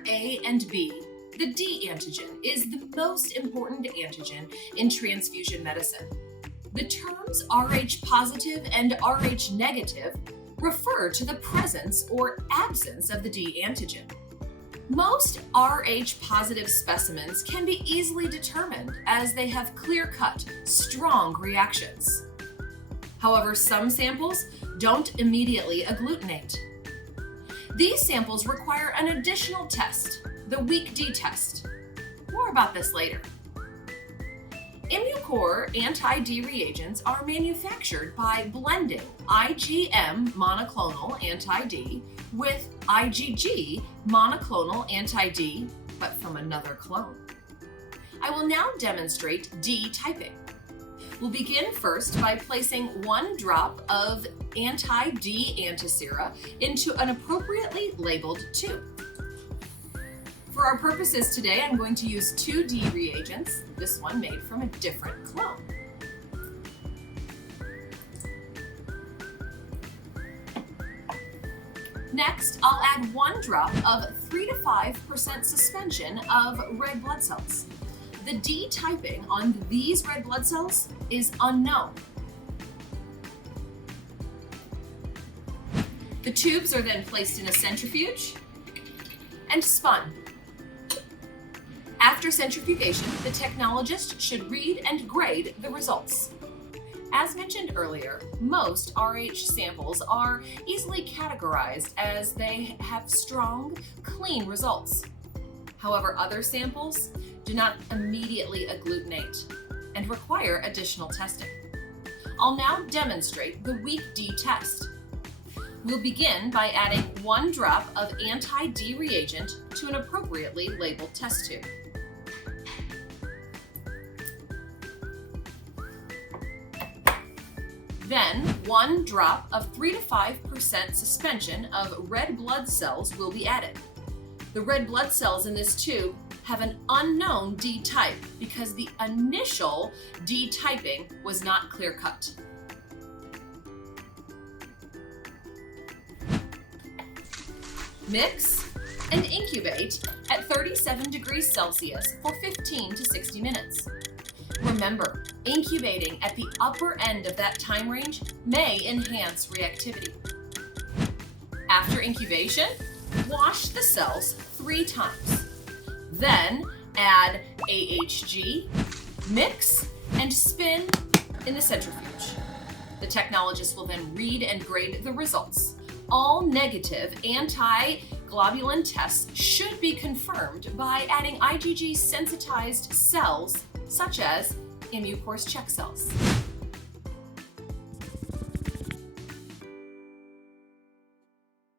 are A and B, the D antigen is the most important antigen in transfusion medicine. The terms Rh positive and Rh negative refer to the presence or absence of the D antigen. Most Rh positive specimens can be easily determined as they have clear-cut, strong reactions. However, some samples don't immediately agglutinate. These samples require an additional test, the weak D test. More about this later. Immucor anti-D reagents are manufactured by blending IgM monoclonal anti-D with IgG monoclonal anti-D, but from another clone. I will now demonstrate D typing. We'll begin first by placing 1 drop of anti-D antisera into an appropriately labeled tube. For our purposes today, I'm going to use 2 D reagents, this one made from a different clone. Next, I'll add 1 drop of 3 to 5% suspension of red blood cells. The D typing on these red blood cells is unknown. The tubes are then placed in a centrifuge and spun. After centrifugation, the technologist should read and grade the results. As mentioned earlier, most Rh samples are easily categorized as they have strong, clean results. However, other samples do not immediately agglutinate and require additional testing. I'll now demonstrate the weak D test. We'll begin by adding 1 drop of anti-D reagent to an appropriately labeled test tube. Then, 1 drop of 3 to 5% suspension of red blood cells will be added. The red blood cells in this tube have an unknown D type because the initial D typing was not clear-cut. Mix and incubate at 37 degrees Celsius for 15 to 60 minutes. Remember, incubating at the upper end of that time range may enhance reactivity. After incubation, wash the cells 3 times. Then add AHG, mix, and spin in the centrifuge. The technologist will then read and grade the results. All negative anti-globulin tests should be confirmed by adding IgG sensitized cells such as Immucor's check cells.